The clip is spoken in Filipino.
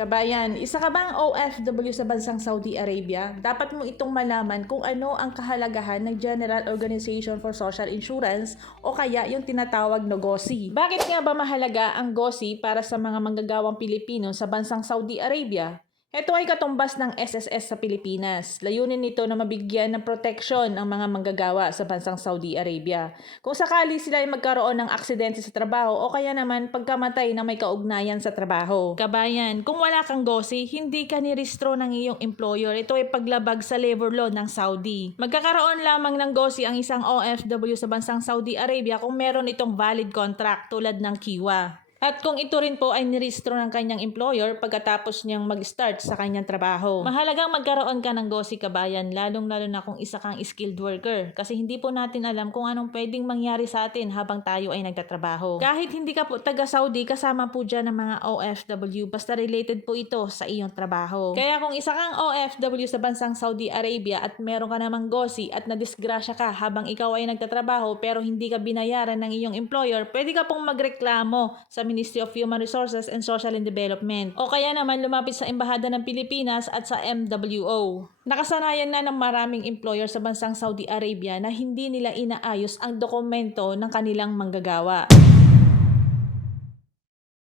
Kabayan, isa ka bang OFW sa bansang Saudi Arabia? Dapat mo itong malaman kung ano ang kahalagahan ng General Organization for Social Insurance o kaya yung tinatawag na GOSI. Bakit nga ba mahalaga ang GOSI para sa mga manggagawang Pilipino sa bansang Saudi Arabia? Ito ay katumbas ng SSS sa Pilipinas. Layunin nito na mabigyan ng proteksyon ang mga manggagawa sa bansang Saudi Arabia. Kung sakali sila ay magkaroon ng aksidente sa trabaho o kaya naman pagkamatay na may kaugnayan sa trabaho. Kabayan, kung wala kang GOSI, hindi ka nirehistro ng iyong employer. Ito ay paglabag sa labor law ng Saudi. Magkakaroon lamang ng GOSI ang isang OFW sa bansang Saudi Arabia kung meron itong valid contract tulad ng Kiwa. At kung ito rin po ay nirehistro ng kanyang employer pagkatapos niyang mag-start sa kanyang trabaho. Mahalagang magkaroon ka ng GOSI, kabayan, lalong-lalo na kung isa kang skilled worker. Kasi hindi po natin alam kung anong pwedeng mangyari sa atin habang tayo ay nagtatrabaho. Kahit hindi ka po taga-Saudi, kasama po dyan ng mga OFW, basta related po ito sa iyong trabaho. Kaya kung isa kang OFW sa bansang Saudi Arabia at meron ka namang GOSI at nadisgrasya ka habang ikaw ay nagtatrabaho pero hindi ka binayaran ng iyong employer, pwede ka pong magreklamo sa Ministry of Human Resources and Social Development o kaya naman lumapit sa Embahada ng Pilipinas at sa MWO. Nakasanayan na ng maraming employer sa bansang Saudi Arabia na hindi nila inaayos ang dokumento ng kanilang manggagawa.